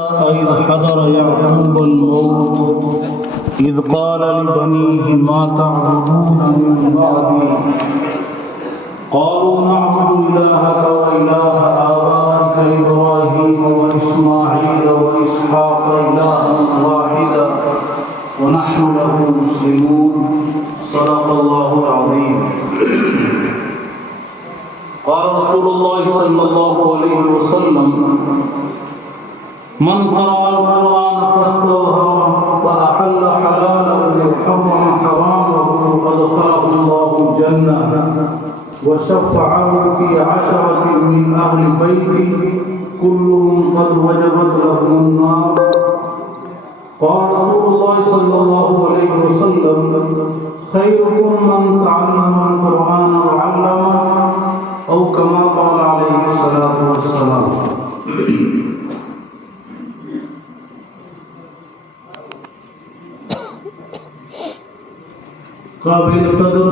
إذ حضر يعقوب الموت إذ قال لبنيه ما تعبدون من بعدي قالوا نعبد إلهك وإله آبائك إبراهيم وإسماعيل وإسحاق إلها واحدا ونحن له مسلمون صدق الله العظيم. قال رسول الله صلى الله عليه وسلم من قرأ القرآن فاستظهر وأحل حلاله وحرم حرامه أدخله الله الجنة وشفعه في 10 من أهل بيته كلهم قد وجبت لهم النار. قال رسول الله صلى الله عليه وسلم خيركم من تعلم القرآن وعلمه أو كما قال عليه الصلاة والسلام. قابل قدر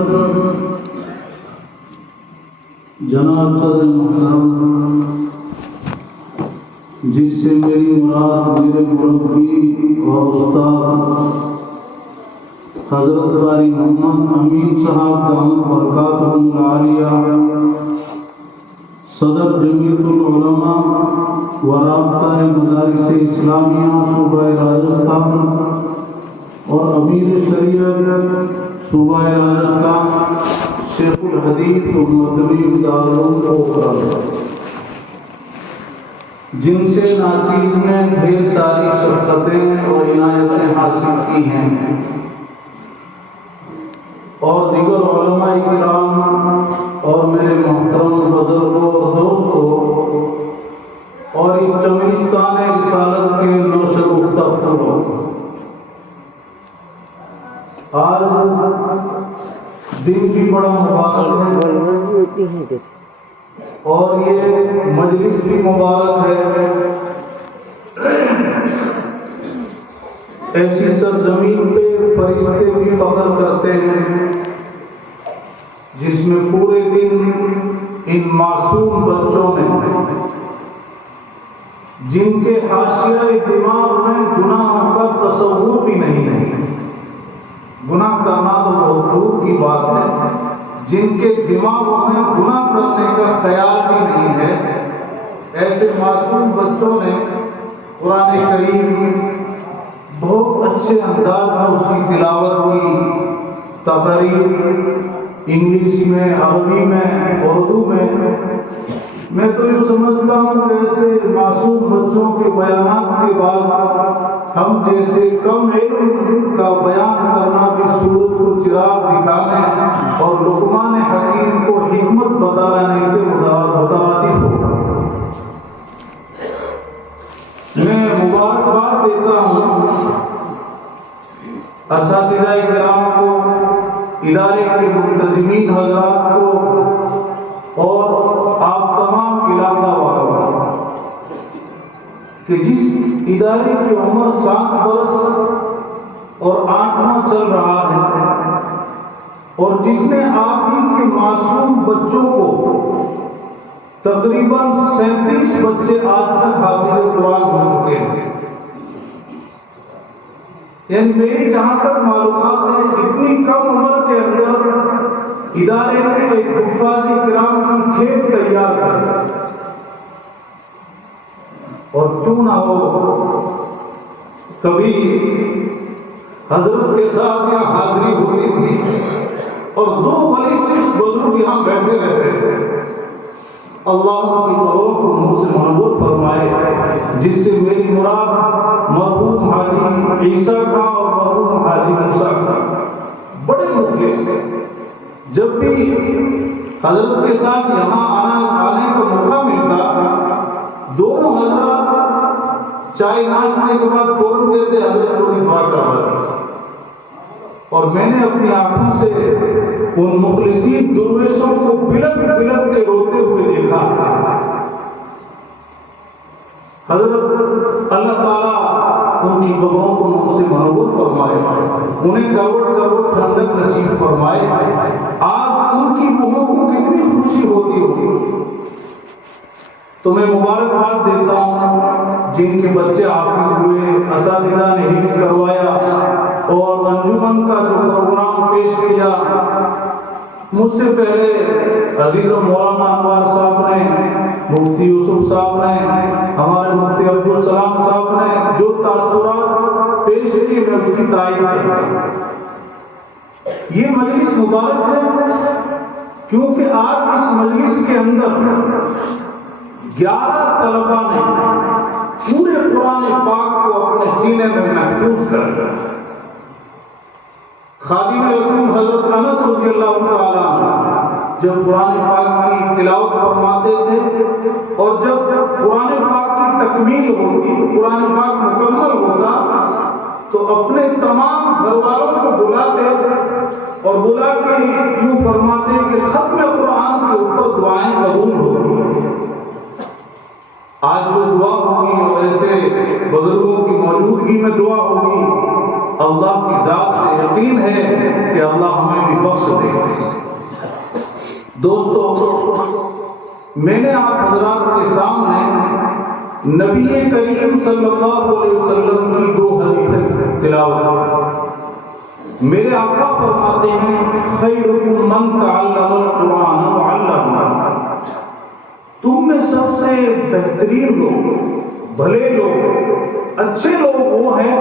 جناب صدر محترم، جس سے میری مراد میرے مربی اور استاد حضرت قاری محمد امین صاحب دامت برکاتہم العالیہ، صدر جمعیت العلماء و رابطہ مدارس اسلامیہ صوبہ راجستھان اور امیر شریعت صوبہ راجستھان شیخ الحدیث و مطلب دارالعلوم اوکھلا، جن سے ناچیز نے ڈھیر ساری شفقتیں اور عنایتیں حاصل کی ہیں، اور دیگر علماء کرام اور میرے محترم بزرگوں اور دوستوں، اور اس چمنستان رسالت کے نوشگفتہ پھولوں، آج دن بھی بڑا مبارک ہے اور یہ مجلس بھی مبارک ہے. ایسی سرزمین پہ فرشتے بھی فخر کرتے ہیں جس میں پورے دن ان معصوم بچوں نے، جن کے حاشیہ دماغ میں گناہ کا تصور بھی نہیں ہے، گناہ کرنا تو بہت دور کی بات ہے، جن کے دماغوں میں گناہ کرنے کا خیال بھی نہیں ہے، ایسے معصوم بچوں نے قرآن کریم بہت اچھے انداز میں اس کی تلاوت کی، تقریر انگلش میں، عربی میں، اردو میں تو یہ سمجھتا ہوں کہ ایسے معصوم بچوں کے بیانات کے بعد ہم جیسے کم علم کا بیان کرنا بھی سورت کو چراغ دکھانے اور لقمان حکیم کو حکمت بتانے کے مترادف ہوگا. میں مبارکباد دیتا ہوں اساتذہ کرام کو، ادارے کے منتظمین حضرات کو، اور آپ تمام علاقہ والوں کو کہ جس ادارے کی عمر 7 برس اور 8واں چل رہا ہے، اور جس نے آپ ہی کے معصوم بچوں کو تقریباً 37 بچے آج تک حافظ قرآن ہو چکے ہیں. یعنی میری جہاں تک معلومات ہے اتنی کم عمر کے اندر ادارے نے ایک حفاظ کرام کی کھیپ تیار کر، اور کیوں نہ ہو کبھی حضرت کے ساتھ یہاں حاضری ہوتی تھی اور 2 ولی صرف بزرگ یہاں بیٹھے رہتے تھے. اللہ کی قبول کو منہ سے منور فرمائے، جس سے میری مراد مرحوم حاجی عیسیٰ کا اور مرحوم حاجی موسیٰ کا بڑے مخلص تھے. جب بھی حضرت کے ساتھ یہاں آنے کا موقع ملتا، دونوں حضرات چائے ناشتے کے بعد فوراً کہتے حضرت تھوڑی دعا کروا دی، اور میں نے اپنی آنکھوں سے ان مخلصین درویشوں کو بلک بلک کے روتے ہوئے دیکھا. حضرت اللہ تعالیٰ ان کی قبروں کو منہ سے منور فرمائے، انہیں کروڑ کروڑ ٹھنڈک نصیب فرمائے. آج ان کی روحوں کو کتنی خوشی ہوتی ہوگی. تو میں مبارکباد دیتا ہوں جن کے بچے حافظ ہوئے، اساتذہ نے حفظ کروایا اور انجمن کا جو پروگرام پیش کیا، مجھ سے پہلے عزیز مولانا انوار صاحب نے، مفتی یوسف صاحب نے، ہمارے مفتی عبدالسلام صاحب نے جو تاثرات پیش کی، میں اس کی تائید کرتا ہوں۔ یہ مجلس مبارک ہے کیونکہ آج اس مجلس کے اندر 11 طلباء نے پورے قرآن پاک کو اپنے سینے میں محفوظ کر دیا۔ خادم رسول حضرت انس رضی اللہ تعالیٰ عنہ جب قرآن پاک کی تلاوت فرماتے تھے اور جب قرآن پاک کی تکمیل ہوتی، قرآن پاک مکمل ہوتا، تو اپنے تمام گھر والوں کو بلاتے اور بلا کے یوں فرماتے کہ ختم قرآن کے اوپر دعائیں قبول ہوتی۔ آج جو دعا ہوگی اور ایسے بزرگوں کی موجودگی میں دعا ہوگی، اللہ کی ذات سے یقین ہے کہ اللہ ہمیں بھی بخش دے گا۔ دوستو، میں نے آپ حضرات کے سامنے نبی کریم صلی اللہ علیہ وسلم کی 2 حدیثیں تلاوت کی۔ میرے آقا فرماتے ہیں خیرکم من تعلم القرآن وعلمہ، تم میں سب سے بہترین لوگ، بھلے لوگ، اچھے لوگ وہ ہیں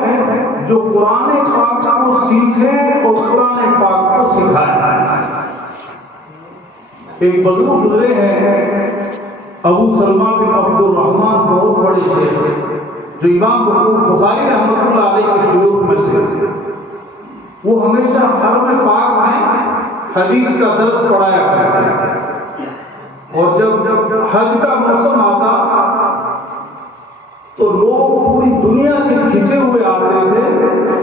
جو قرآن پاک کو سیکھیں اور قرآن پاک کو سکھائیں۔ ایک بزرگ گزرے ہیں ابو سلمہ بن عبد الرحمن، بہت بڑے شیخ جو امام بخاری رحمۃ اللہ علیہ کے شیوخ میں سے، وہ ہمیشہ حرم پاک میں حدیث کا درس پڑھایا کرتے ہیں، اور جب حج کا موسم آتا تو لوگ پوری دنیا سے کھنچے ہوئے آتے تھے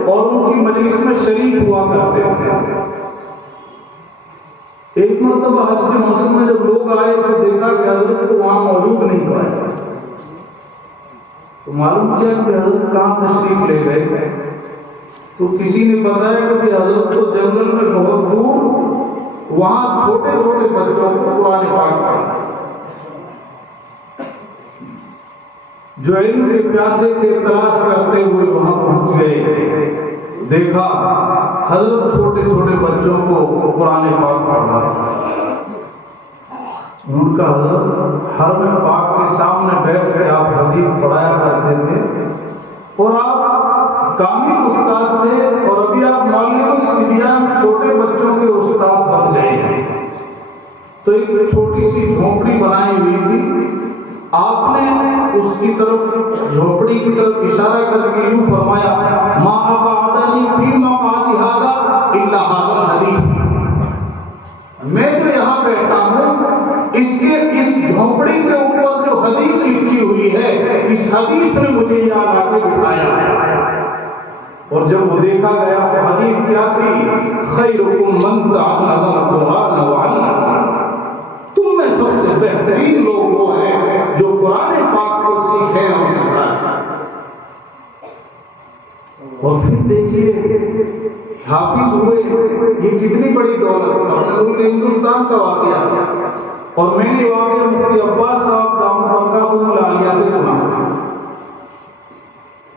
اور ان کی مجلس میں شریک ہوا کرتے تھے۔ ایک مرتبہ حج کے موسم میں جب لوگ آئے تو دیکھا کہ حضرت کو وہاں موجود نہیں پائے، تو معلوم کیا کہ حضرت کہاں تشریف لے گئے، تو کسی نے بتایا کہ حضرت تو جنگل میں بہت دور وہاں چھوٹے چھوٹے بچوں کو قرآن پاک پڑھا، جو علم کے پیاسے کے تلاش کرتے ہوئے وہاں پہنچ گئے، دیکھا حضرت چھوٹے چھوٹے بچوں کو قرآن پاک پڑھ رہا ہے۔ ان کا حضرت حرم پاک کے سامنے بیٹھ کے آپ حدیث پڑھایا کرتے تھے اور آپ کامل استاد تھے، اور ابھی آپ معلم الصبیان چھوٹے بچوں کے استاد بن گئے ہیں۔ تو ایک چھوٹی سی جھونپڑی بنائی ہوئی تھی، آپ نے اس کی طرف، جھونپڑی کی طرف اشارہ کر کے یوں فرمایا ما اقعدنی فی مقعد ھذا الا ھذا الحدیث، میں جو یہاں بیٹھا ہوں اس جھونپڑی کے اوپر جو حدیث لکھی ہوئی ہے، اس حدیث نے مجھے یہاں لا کے بٹھایا۔ اور جب وہ دیکھا گیا تو حدیث کیا تھی، خیرکم من تعلم القرآن وعلمہ، تم میں سب سے بہترین لوگ وہ ہیں جو قرآن پاک کو سیکھیں اور سکھائیں۔ اور پھر دیکھیے حافظ ہوئے، یہ کتنی بڑی دولت، اپنے ملک ہندوستان کا واقعہ، اور میں نے واقعہ مفتی عباس صاحب دامت برکاتہ العالیہ سے سنا۔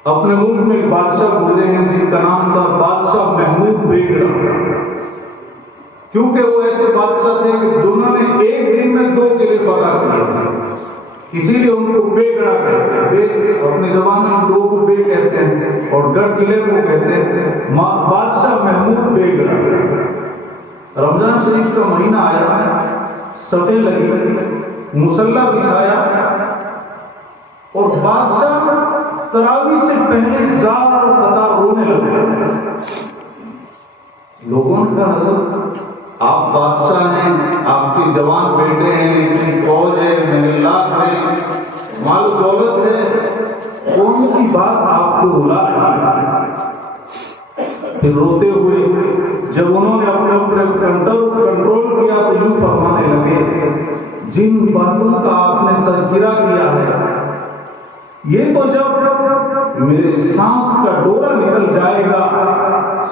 اپنے ملک میں ایک بادشاہ گزرے ہیں جن کا نام تھا بادشاہ محمود بیگڑا، کیونکہ وہ ایسے بادشاہ تھے کہ دنیا نے ایک دن میں 2 قلعے فتح کیے تھے، اسی لیے ان کو بیگڑا کہتے ہیں۔ اپنی زبان میں 2 کو بے کہتے ہیں اور گڑھ قلعے کو کہتے ہیں بادشاہ محمود بیگڑا۔ رمضان شریف کا مہینہ آیا، صفیں لگی، مصلی بچھایا، اور بادشاہ تراویح سے پہلے زار اور قطار رونے لگے۔ لوگوں نے کہا حضرت آپ بادشاہ ہیں، آپ کے جوان بیٹے ہیں، اتنی فوج ہے، محلات ہیں، مال و دولت ہے، کون سی بات آپ کو رلا رہی ہے؟ پھر روتے ہوئے جب انہوں نے اپنے اوپر کنٹرول کیا تو یوں فرمانے لگے، جن باتوں کا آپ نے تذکرہ کیا ہے، یہ تو جب میرے سانس کا ڈورا نکل جائے گا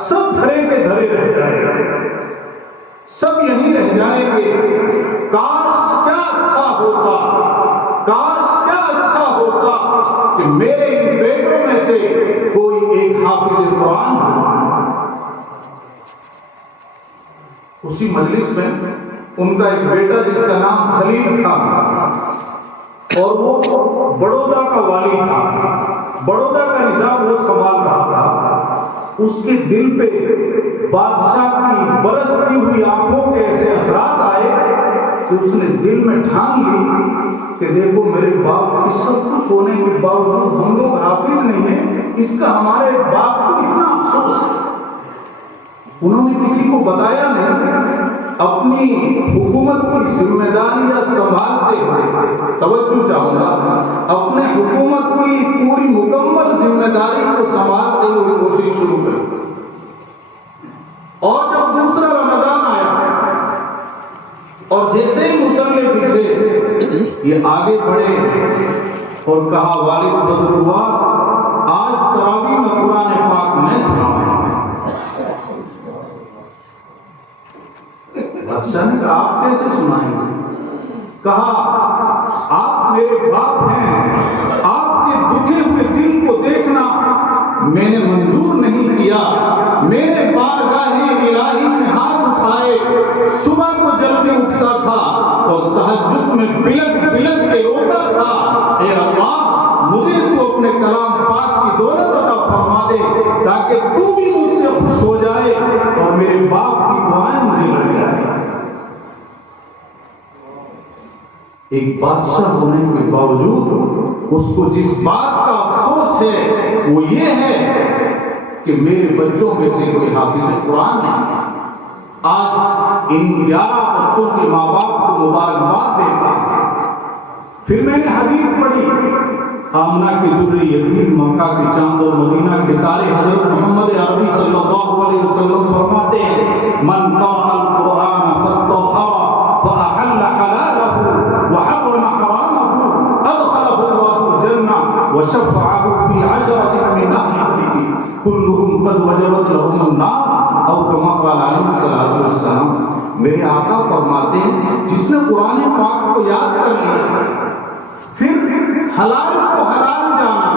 سب دھرے کے دھرے رہ جائے گا، سب یہیں رہ جائیں گے۔ کاش کیا اچھا ہوتا، کاش کیا اچھا ہوتا کہ میرے ان بیٹوں میں سے کوئی ایک حافظ قرآن ہو۔ اسی مجلس میں ان کا ایک بیٹا جس کا نام خلیل تھا اور وہ بڑودہ کا والی تھا، بڑودہ کا نظام وہ سنبھال رہا تھا، اس کے دل پہ بادشاہ کی برستی ہوئی آنکھوں کے ایسے اثرات آئے کہ اس نے دل میں ٹھان لی کہ دیکھو میرے باپ کی سب کچھ ہونے کے باوجود ہم لوگ حافظ نہیں ہیں، اس کا ہمارے باپ کو اتنا افسوس ہے۔ انہوں نے کسی کو بتایا نہیں، اپنی حکومت کی ذمہ داریاں سنبھالتے ہوئے، توجہ چاہوں گا، اپنے حکومت کی پوری مکمل ذمہ داری کو سنبھالتے ہوئے کوشش شروع کر۔ اور جب دوسرا رمضان آیا اور جیسے ہی مصلے پیچھے یہ آگے بڑھے اور کہا والد بزرگوار آج تراویح میں قرآن پاک میں سناؤں۔ بادشاہ نے کہا آپ کیسے سنائیں گے؟ کہا آپ میرے باپ ہیں، آپ کے دکھے ہوئے دل کو دیکھنا میں نے منظور نہیں کیا، میں نے بارگاہ الہی میں ہاتھ اٹھائے، صبح کو جلدی اٹھتا تھا اور تہجد میں بلک بلک کے روتا تھا، اے اللہ مجھے تو اپنے کلام پاک کی دولت عطا فرما دے تاکہ تو بھی مجھ سے خوش ہو جائے اور میرے باپ کی دعائیں مجھے لگ جائیں۔ ایک بادشاہ ہونے کے باوجود اس کو جس بات کا افسوس ہے وہ یہ ہے کہ میرے بچوں میں سے کوئی حافظ قرآن نہیں۔ آج ان 11 بچوں کے ماں باپ کو مبارکباد دیتا ہوں۔ پھر میں نے حدیث پڑھی، آمنہ کے در یتیم، مکہ کے چاند اور مدینہ کے تارے، حضرت محمد عربی صلی اللہ علیہ وسلم فرماتے ہیں من قرأ القرآن فاستوحى فأحل حلالہ وحرم حرامہ ادخلہ اللہ الجنہ وشفعہ فی عشرۃ من اہل بیتہ کلہم قد وجبت لہم النار او کما قال علیہ الصلوۃ والسلام۔ میرے آقا فرماتے ہیں جس نے قرآن پاک کو یاد کر لیا، پھر حلال کو حلال جانا،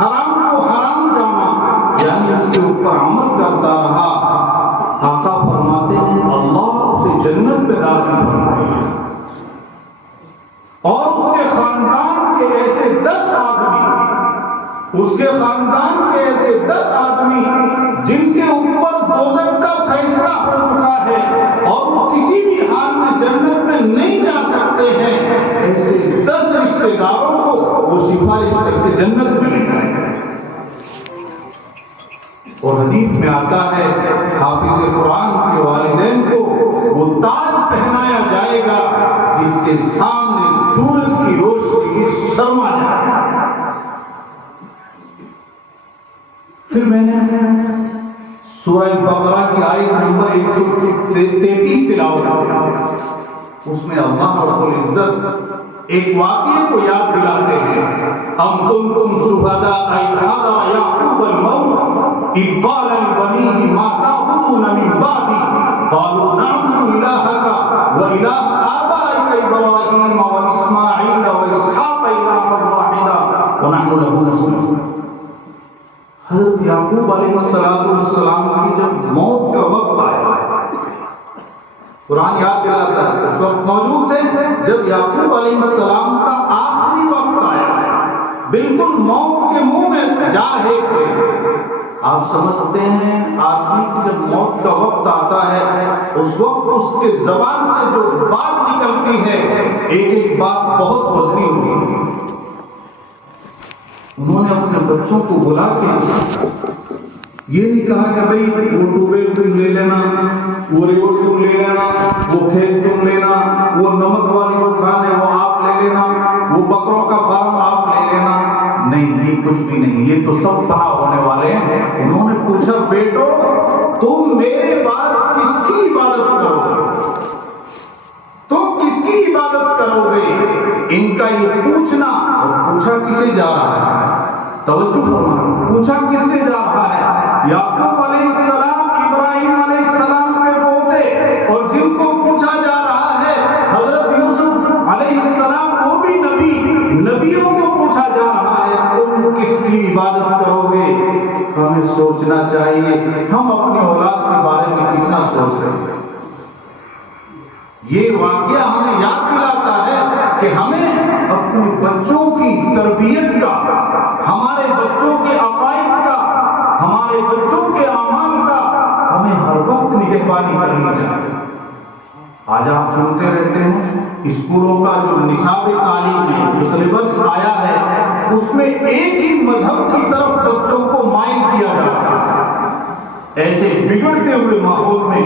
حرام کو حرام جانا، یعنی اس کے اوپر عمل کرتا رہا، آقا فرماتے ہیں اللہ اسے جنت میں داخل فرمائے گا۔ اور اس کے خاندان کے ایسے 10 آدمی، اس کے خاندان کے ایسے 10 آدمی جن کے اوپر دوزخ کا فیصلہ ہو چکا ہے اور وہ کسی بھی حال میں جنت میں نہیں جا سکتے ہیں، ایسے 10 رشتہ داروں کو وہ سفارش کر کے جنت میں لے جائیں گے۔ اور حدیث میں آتا ہے حافظ قرآن کے والدین کو وہ تاج پہنایا جائے گا جس کے سامنے سورج کی روشنی کی شرما جائے۔ پھر میں نے سورہ بقرہ کی آیت نمبر 133 تلاوت کی، اس میں اللہ رب العزت ایک واقعے کو یاد دلاتے ہیں، ام کنتم شہداء اذ حضر یعقوب الموت اذ قال لبنیہ ما تعبدون من بعدی قالوا نعبد الہک والہ آبائک ابراہیم واسماعیل واسحاق الہا واحدا ونحن له مسلمون۔ حضرت یعقوب علیہ السلام کی جب موت کا وقت آیا، قرآن یاد دلاتا ہے اس وقت موجود تھے جب یعقوب علیہ السلام کا آخری وقت آیا، بالکل موت کے منہ میں جا رہے تھے۔ آپ سمجھتے ہیں آدمی کی جب موت کا وقت آتا ہے اس وقت اس کے زبان سے جو بات نکلتی ہے ایک ایک بات بہت وزنی ہوتی ہے۔ انہوں نے اپنے بچوں کو بلا کے یہ نہیں کہا کہ بھئی وہ ٹوبیل تم لے لینا، وہ ریوٹ تم لے لینا، وہ کھیت تم لینا، وہ نمک والی وہ کھانے وہ آپ لے لینا، وہ بکروں کا فارم آپ لے لینا۔ نہیں، یہ کچھ بھی نہیں، یہ تو سب فنا ہونے والے ہیں۔ انہوں نے پوچھا بیٹو تم میرے بعد کس کی عبادت کرو گے؟ تم کس کی عبادت کرو گے؟ ان کا یہ پوچھنا، اور پوچھا کسے جا رہا ہے؟ توجہ فرمائیں، پوچھا کس سے جا رہا ہے؟ یعقوب علیہ السلام ابراہیم علیہ السلام کے پوتے، اور جن کو پوچھا جا رہا ہے حضرت یوسف علیہ السلام، وہ بھی نبی، نبیوں کو چاہیے، ہم اپنی اولاد کے بارے میں کتنا سوچ رہے ہیں۔ یہ واقعہ ہمیں یاد دلاتا ہے کہ ہمیں اپنے بچوں کی تربیت کا، ہمارے بچوں کے عقائد کا، ہمارے بچوں کے اعمال کا ہمیں ہر وقت نگہبانی کرنی چاہیے۔ آج آپ سنتے رہتے ہیں اسکولوں کا جو نصاب تعلیم ہے، جو سلیبس آیا ہے، اس میں ایک ہی مذہب کی طرف بچوں کو مائل کیا جا رہا ہے۔ ایسے بگڑتے ہوئے ماحول میں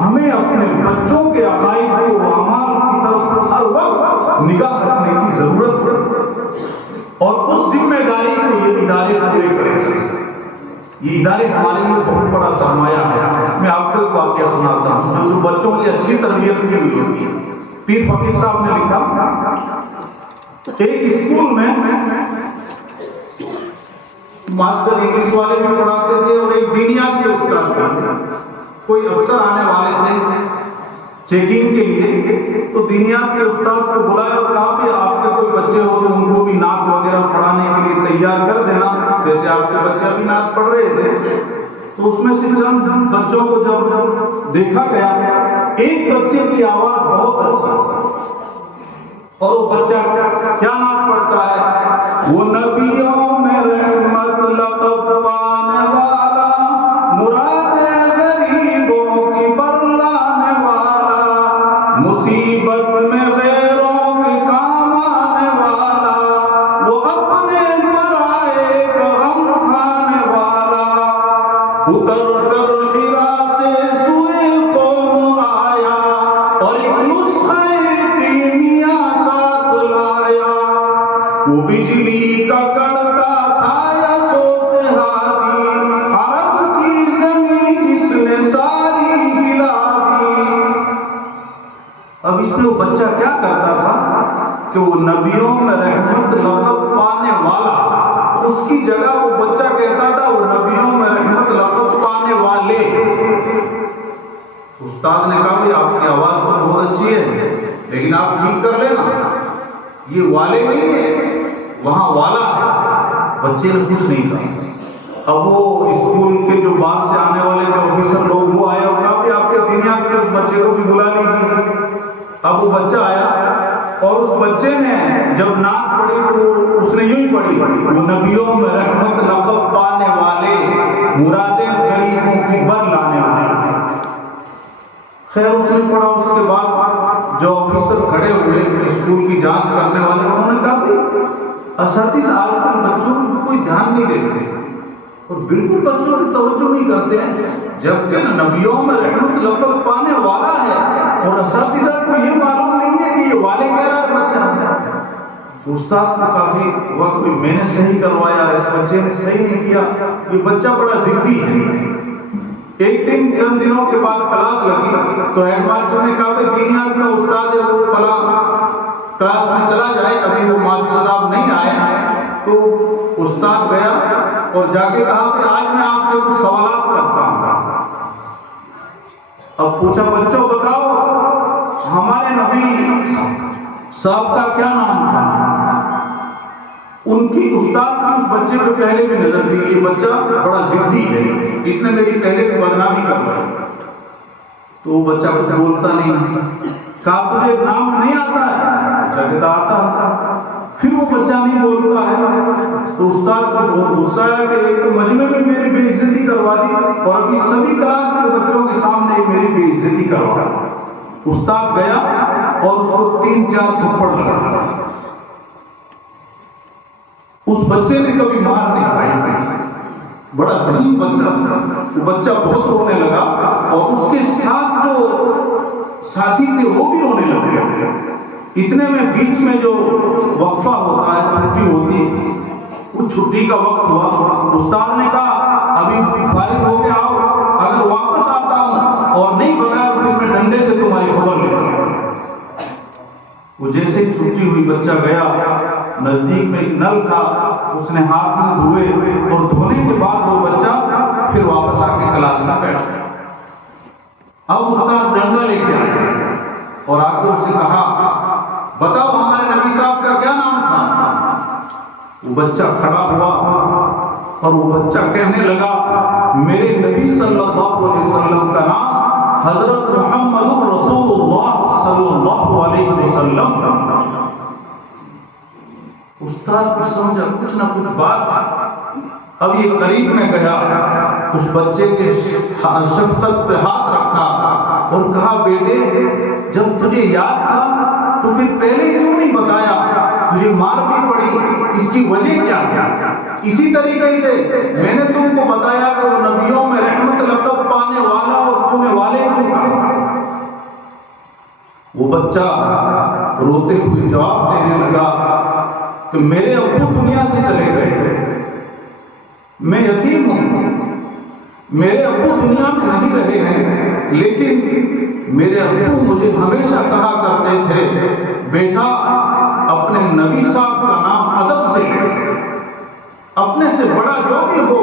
ہمیں اپنے بچوں کے عقائد کو، اعمال کی طرف ہر وقت نگاہ رکھنے کی ضرورت ہے، اور اس ذمہ داری کو یہ ادارے پورے کریں۔ یہ ادارے ہمارے لیے بہت بڑا سرمایہ ہے۔ میں آپ کو ایک واقعہ سناتا ہوں جو بچوں کی اچھی تربیت کے لیے ہوتی ہے۔ پیر فقیر صاحب نے لکھا، ایک اسکول میں ماسٹر انگلش والے بھی پڑھاتے تھے اور ایک دینیات کے استاد تھے۔ کوئی افسر آنے والے تھے چیکنگ کے لیے، تو دینیات کے استاد کو بلایا اور کہا کہ آپ کے کوئی بچے ہو تو ان کو بھی نعت وغیرہ پڑھانے کے لیے تیار کر دینا، جیسے آپ کے بچے بھی نعت پڑھ رہے تھے۔ تو اس میں سے چند بچوں کو جب دیکھا گیا، ایک بچے کی آواز بہت اچھی، اور وہ بچہ کیا نعت پڑھتا ہے؟ وہ نبیوں میں رحمت لقب پانے والا، مراد غریبوں کی برلانے والا، مصیبت میں غیروں کے کام آنے والا، وہ اپنے پرائے کا غم کھانے والا، اتر کر ہرا سے سوئے قوم آیا، اور ایک نسخہ کیمیا ساتھ لایا، وہ بجلی کا کڑکا تھا یا سوتہاری، عرب کی زمین جس نے ساری ہلا دی۔ اب اس میں وہ بچہ کیا کرتا تھا کہ وہ نبیوں میں رحمت لقب پانے والا، اس کی جگہ وہ بچہ کہتا تھا وہ نبیوں میں رحمت لقب پانے والے۔ استاد نے کہا کہ آپ کی آواز تو بہت اچھی ہے، لیکن آپ ٹھیک کر لینا، یہ والے نہیں ہے، وہاں والا ہے۔ بچے نے کچھ نہیں کہا۔ اب وہ اسکول کے جو باہر سے آنے والے جو آفیسر لوگ وہ آئے اور کہا کہ آپ کے دینیات کے اس بچے کو بھی بلا لیجیے۔ اب وہ بچہ آیا اور اس بچے نے جب نعت پڑھی تو اس نے یوں ہی پڑھی، وہ نبیوں میں رحمت لقب پانے والے، مرادیں غریبوں کی بر لانے والے۔ خیر اس نے پڑھا، اس کے بعد جو آفیسر کھڑے ہوئے اسکول کی جانچ کرنے والے، انہوں نے کہا کہ اساتذہ آج کل بچوں کو کوئی دھیان نہیں دیتے اور بالکل بچوں کی توجہ نہیں کرتے ہیں، جبکہ نبیوں میں رحمت لقب پانے والا ہے اور اساتذہ کو یہ معلوم نہیں ہے کہ یہ والے کہہ رہا ہے بچہ۔ استاد کو کافی وقت بھی میں نے صحیح کروایا، اس بچے نے صحیح نہیں کیا، یہ بچہ بڑا ضدی ہے۔ ایک دن چند دنوں کے بعد کلاس لگی تو ہیڈ ماسٹر نے کہا کہ دینیات کا استاد ہے وہ فلاں کلاس میں چلا جائے، ابھی وہ ماسٹر صاحب نہیں آئے۔ تو استاد گیا اور جا کے کہا کہ آج میں آپ سے کچھ سوالات کرتا ہوں۔ اب پوچھا بچوں بتاؤ ہمارے نبی صاحب کا کیا نام تھا؟ ان کی استاد کی اس بچے پہ پہلے بھی نظر تھی کہ یہ بچہ بڑا ضدی ہے، اس نے میری پہلے بھی بدنامی کروائی۔ تو وہ بچہ کچھ بولتا نہیں۔ کہا تجھے نام نہیں آتا ہے؟ کہتا آتا ہے۔ پھر وہ بچہ نہیں بولتا ہے تو استاد کو بہت غصہ ہے کہ ایک تو مجمع میں میری بے عزتی کروا دی اور ابھی سبھی کلاس کے بچوں کے سامنے میری بے عزتی کروا دی۔ استاد گیا اور اس کو 3-4 تھپڑ لگا۔ اس بچے نے کبھی مار نہیں کھائی تھی، بڑا ذہین بچہ تھا۔ وہ بچہ بہت رونے لگا اور اس کے ساتھ جو ساتھی تھے وہ بھی رونے لگ گئے۔ اتنے میں بیچ میں جو وقفہ ہوتا ہے، چھٹی ہوتی، وہ چھٹی کا وقت ہوا۔ استاد نے کہا ابھی فارغ ہو کے آؤ، اگر واپس آتا ہوں اور نہیں بتایا تو پھر میں ڈنڈے سے تمہاری خبر لیتا ہوں۔ وہ جیسے ہی چھٹی ہوئی بچہ گیا، نزدیک میں ایک نل تھا، اس نے ہاتھ میں دھوئے اور دھونے کے بعد وہ بچہ پھر واپس آ کے کلاس میں بیٹھ گیا۔ اب استاد ڈنڈا لے کے آئے اور آ کے اس سے کہا بتاؤ ہمارے نبی صاحب کا کیا نام تھا؟ وہ بچہ کھڑا ہوا اور وہ وہ بچہ کہنے لگا میرے نبی صلی اللہ علیہ وسلم کا نام حضرت محمد رسول اللہ صلی اللہ علیہ وسلم. استاد بھی سمجھا کچھ نہ کچھ بات. اب یہ قریب میں گیا, اس بچے کے شفتت پہ ہاتھ رکھا اور کہا بیٹے جب تجھے یاد تھا تو پھر پہلے کیوں نہیں بتایا؟ تجھے مار بھی پڑی, اس کی وجہ کیا؟ اسی طریقے سے میں نے تم کو بتایا کہ وہ نبیوں میں رحمت لقب پانے والا اور تمہیں والے کیوں کہا؟ وہ بچہ روتے ہوئے جواب دینے لگا کہ میرے ابو دنیا سے چلے گئے, میں یتیم ہوں, میرے ابو دنیا میں نہیں رہے ہیں, لیکن میرے ابو مجھے ہمیشہ کہا کرتے تھے بیٹا اپنے نبی صاحب کا نام ادب سے لے, اپنے سے بڑا جو بھی ہو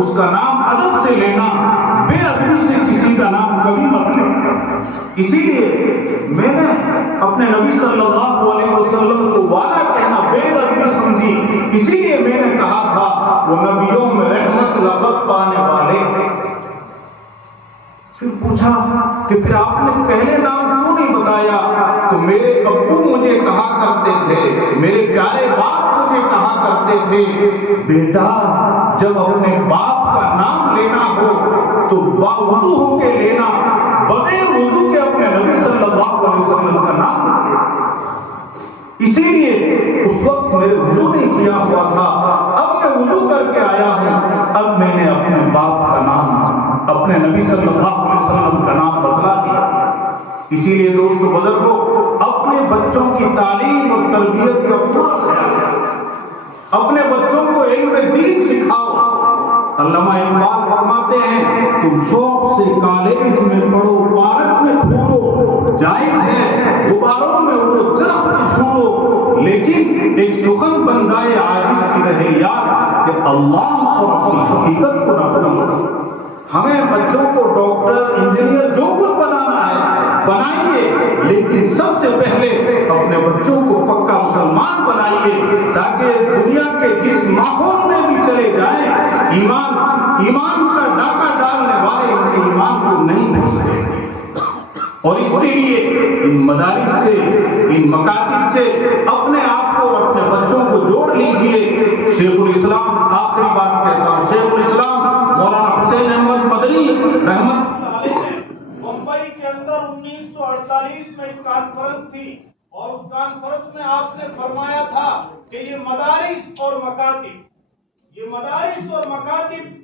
اس کا نام ادب سے لینا, بے ادبی سے کسی کا نام کبھی مت لینا. اسی لیے میں نے اپنے نبی صلی اللہ علیہ وسلم کو والا کہنا بے ادبی سمجھی, اسی لیے میں نے کہا تھا وہ نبیوں میں رحمت لقب پانے والے. پھر پوچھا کہ پھر آپ نے پہلے نام کیوں نہیں بتایا؟ تو میرے ابو مجھے کہا کرتے تھے, میرے پیارے باپ مجھے کہا کرتے تھے بیٹا جب اپنے باپ کا نام لینا ہو تو باوضو ہو کے لینا, بغیر وضو کے اپنے نبی صلی اللہ علیہ وسلم کا نام لینا. اسی لیے اس وقت میرے وضو نہیں کیا ہوا تھا, اب میں وضو کر کے آیا ہوں, اب میں نے اپنے باپ کا نام اپنے نبی صلی اللہ علیہ وسلم کا نام بدلا دیا. اسی لیے دوستو بزرگوں اپنے بچوں کی تعلیم اور تربیت کا پورا خیال رکھو, اپنے بچوں کو علم دین سکھاؤ. علامہ اقبال فرماتے ہیں تم شوق سے کالج میں پڑھو, پارک میں پھولو, جائز ہے غباروں میں اڑو, درخت جھولو, لیکن ایک سخن بندائے عاجز کی رہے یاد کہ اللہ اور اپنی حقیقت کو نہ بھولو. ہمیں بچوں کو ڈاکٹر انجینئر جو کچھ بنانا ہے بنائیے, لیکن سب سے پہلے اپنے بچوں کو پکا مسلمان بنائیے تاکہ دنیا کے جس ماحول میں بھی چلے جائیں ایمان کا ڈاکہ ڈالنے والے ان کے ایمان کو نہیں بھول سکیں. اور اس کے لیے ان مدارس سے ان مکاتب سے اپنے آپ کو اور اپنے بچوں کو جوڑ لیجئے. شیخ الاسلام آخری بات کہتا ہوں, شیخ الاسلام مولانا حسین احمد مدنی رحمت اللہ علیہ ممبئی کے اندر 1948 میں ایک کانفرنس تھی اور اس کانفرنس میں آپ نے فرمایا تھا کہ یہ مدارس اور مکاتب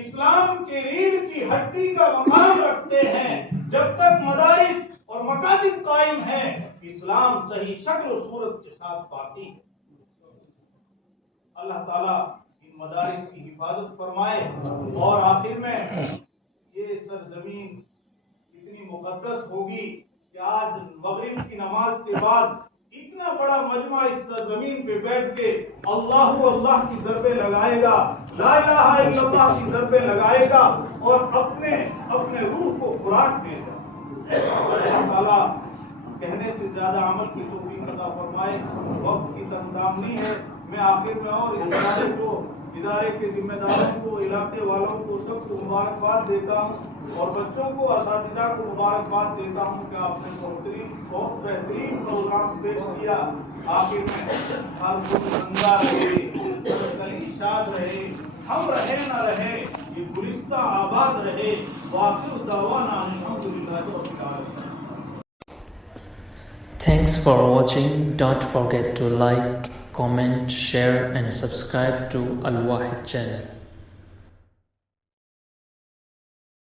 اسلام کے ریڑھ کی ہڈی کا مقام رکھتے ہیں. جب تک مدارس اور مکاتب قائم ہیں اسلام صحیح شکل و صورت کے ساتھ باقی ہے. اللہ تعالیٰ ان مدارس کی حفاظت فرمائے. اور آخر میں یہ سرزمین اتنی مقدس ہوگی کہ آج مغرب کی نماز کے بعد اتنا بڑا مجمع اس سرزمین پہ بیٹھ کے اللہ کی ضربیں لگائے گا, لا الہ الا اللہ کی ضربیں لگائے گا اور اپنے روح کو خوراک دے گا. اللہ تعالیٰ کہنے سے زیادہ عمل کی توفیق عطا فرمائے. وقت کی تنظیم ہے. میں آخر میں اور ادارے کے ذمہ داروں کو, علاقے والوں کو, سب کو مبارکباد دیتا ہوں اور بچوں کو, اساتذہ کو مبارکباد دیتا ہوں کہ آپ نے بہت بہترین پروگرام پیش کیا. آخر میں ہر کوئی زندہ رہے, کلی شاد رہے, ہم رہے نہ رہے, یہ گلستہ آباد رہے. وآخر دعوانا الحمدللہ رب العالمین. Thanks for watching. Don't forget to like, comment, share and subscribe to Al Wahid channel.